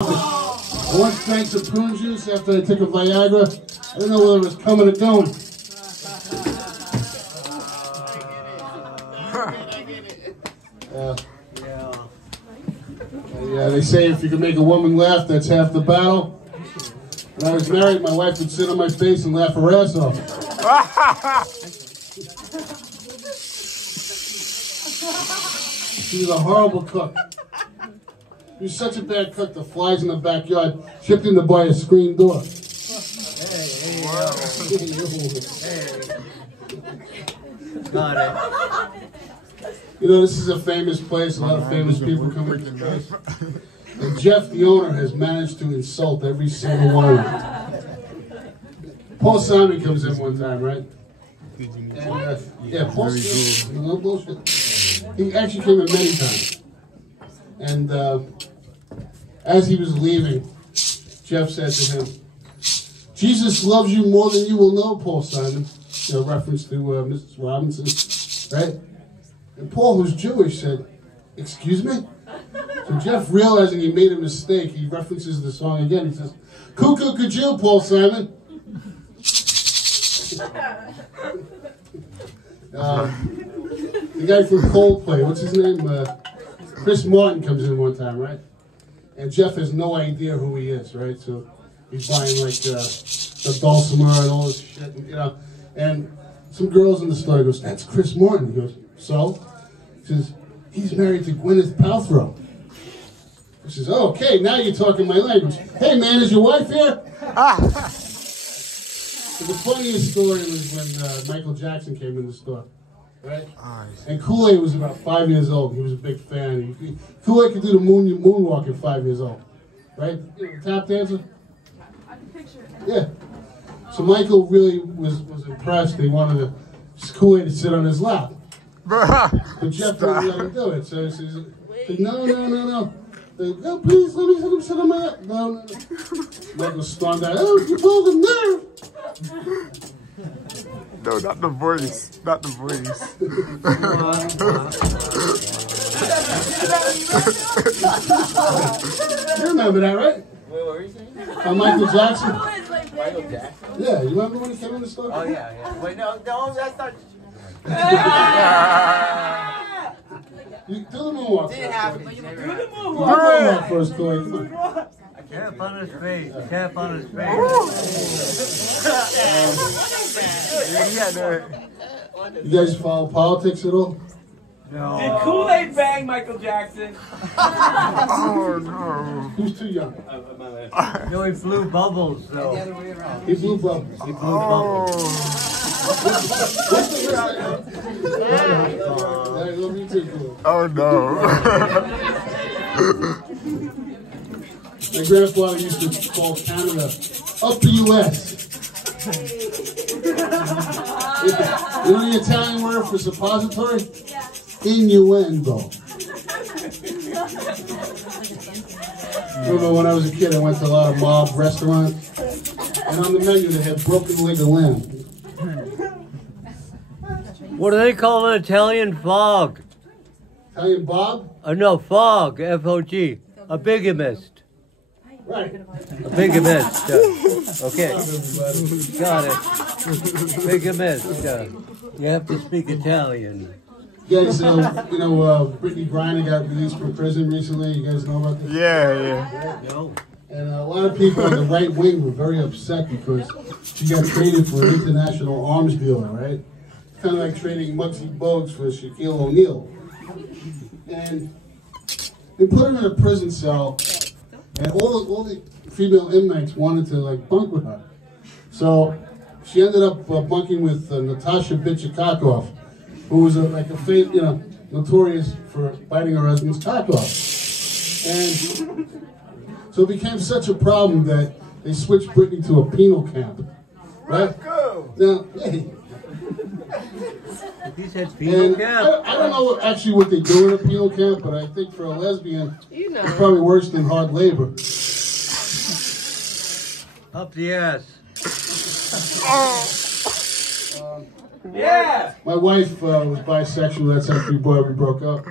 I once drank some prune juice after I took a Viagra. I didn't know whether it was coming or going. Yeah, they say if you can make a woman laugh, that's half the battle. When I was married, my wife would sit on my face and laugh her ass off. She was a horrible cook. She was such a bad cook, the flies in the backyard chipped in to buy a screen door. Got it. You know, this is a famous place. A lot of famous people come to this place. And Jeff, the owner, has managed to insult every single one of them. Paul Simon comes in one time, right? And, yeah, Paul Simon, no bullshit. He actually came in many times. And as he was leaving, Jeff said to him, "Jesus loves you more than you will know, Paul Simon." You know, reference to Mrs. Robinson, right? And Paul, who's Jewish, said, "Excuse me?" So Jeff, realizing he made a mistake, he references the song again. He says, "Cuckoo, could you, Paul Simon?" The guy from Coldplay, what's his name? Chris Martin comes in one time, right? And Jeff has no idea who he is, right? So he's buying like the dulcimer and all this shit, you know. And some girls in the store goes, "That's Chris Martin." He goes, "So?" He says, "He's married to Gwyneth Paltrow." He says, "Oh, okay, now you're talking my language. Hey man, is your wife here?" So the funniest story was when Michael Jackson came in the store, right? And Kool-Aid was about 5 years old. He was a big fan. Kool-Aid could do the moonwalk at 5 years old, right? Tap dancer. I can picture it. Yeah. So Michael really was impressed. They wanted Kool-Aid to sit on his lap. But Jeff wouldn't let him do it. So he says, "No. No, please, let me sit on my lap." No. Michael stormed out, "Oh, you pulled the nerve." No, not the voice. Not the voice. You remember that, right? What were you saying? Michael Jackson? Michael Jackson? Yeah, you remember when he came in the store? Oh, yeah. Wait, no, that's not... You do the moonwalk. Didn't happen. Do the moonwalk first, Corey. Come on. Cap on his face. Cap on his face. You guys follow politics at all? No. Did Kool-Aid bang Michael Jackson? Oh no. Who's too young? No, he blew bubbles, though. He blew bubbles. He blew bubbles. What's the I love you too, Corey. Oh no. My grandfather used to call Canada up the U.S. You know the Italian word for suppository? Innuendo. Remember when I was a kid, I went to a lot of mob restaurants, and on the menu they had broken leg of lamb. What do they call an Italian fog? Italian Bob? No, fog. F-O-G. A bigamist. Right. A bigamist. Okay. Got it. Bigamist. You have to speak Italian. You guys, Brittany Griner got released from prison recently. You guys know about this? Yeah. No. And a lot of people on the right wing were very upset because she got traded for an international arms dealer, right? Kind of like trading Muggsy Bogues for Shaquille O'Neal. And they put her in a prison cell, and all the female inmates wanted to like bunk with her. So she ended up bunking with Natasha Bitchakakov, who was notorious for biting her husband's cock off. And so it became such a problem that they switched Brittany to a penal camp. Right? Now, hey. He said penal camp. I don't know actually what they do in a penal camp, but I think for a lesbian, it's probably worse than hard labor. Up the ass. Yeah! My wife was bisexual. That's after we broke up.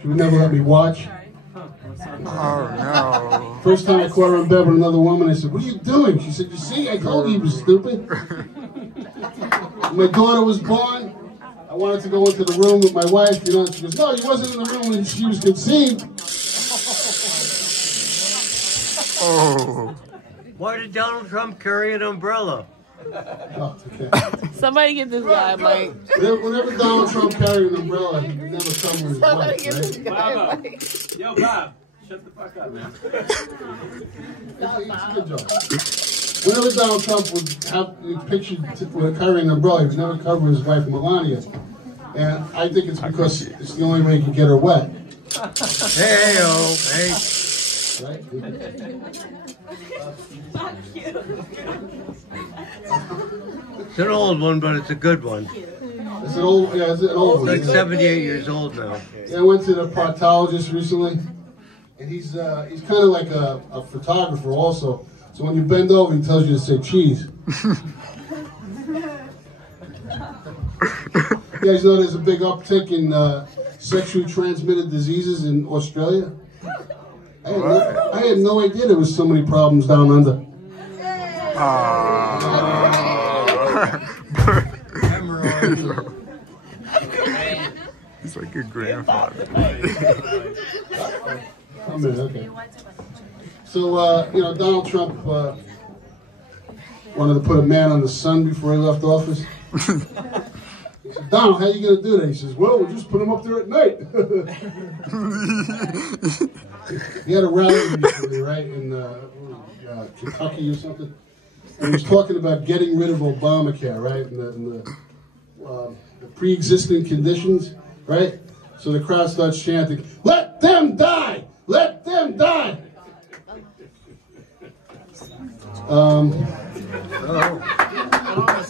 She would never let me watch. Oh no. First time I caught her in bed with another woman, I said, "What are you doing?" She said, "You see, I told you was stupid." When my daughter was born, I wanted to go into the room with my wife, you know, she goes, "No, you wasn't in the room when she was conceived." Oh. Why did Donald Trump carry an umbrella? Oh, okay. Somebody get this guy, Mike. Whenever Donald Trump carried an umbrella, he never covered his Somebody wife, get this right? guy, Bob. Mike. Yo, Bob. Shut the fuck up, man. It's a good job. Whenever Donald Trump would have pictured with carrying an umbrella, he would never cover his wife Melania. And I think it's because it's the only way he can get her wet. Hey, oh, hey. Right? It's an old one, but it's a good one. It's an old one. Like 78 years old now. Yeah, I went to the proctologist recently, and he's kind of like a photographer also. So when you bend over, he tells you to say cheese. You guys know there's a big uptick in sexually transmitted diseases in Australia? I had no idea there was so many problems down under. He's like your grandfather. I'm in, okay. So, you know, Donald Trump wanted to put a man on the sun before he left office. He said, "Donald, how are you going to do that?" He says, "Well, we'll just put him up there at night." He had a rally recently, right, in Kentucky or something. And he was talking about getting rid of Obamacare, right, and the pre-existing conditions, right? So the crowd starts chanting, "Let them die! Let them die!"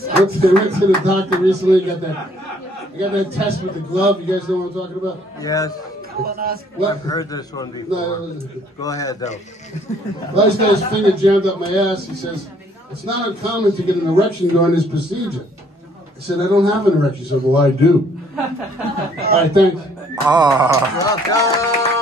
I went to the doctor recently. I got that test with the glove. You guys know what I'm talking about? Yes, What? I've heard this one before. No, Go ahead, though. well, he's got his finger jammed up my ass. He says, "It's not uncommon to get an erection during this procedure." I said, "I don't have an erection." He said, "Well, I do." All right, thanks. Ah. Welcome.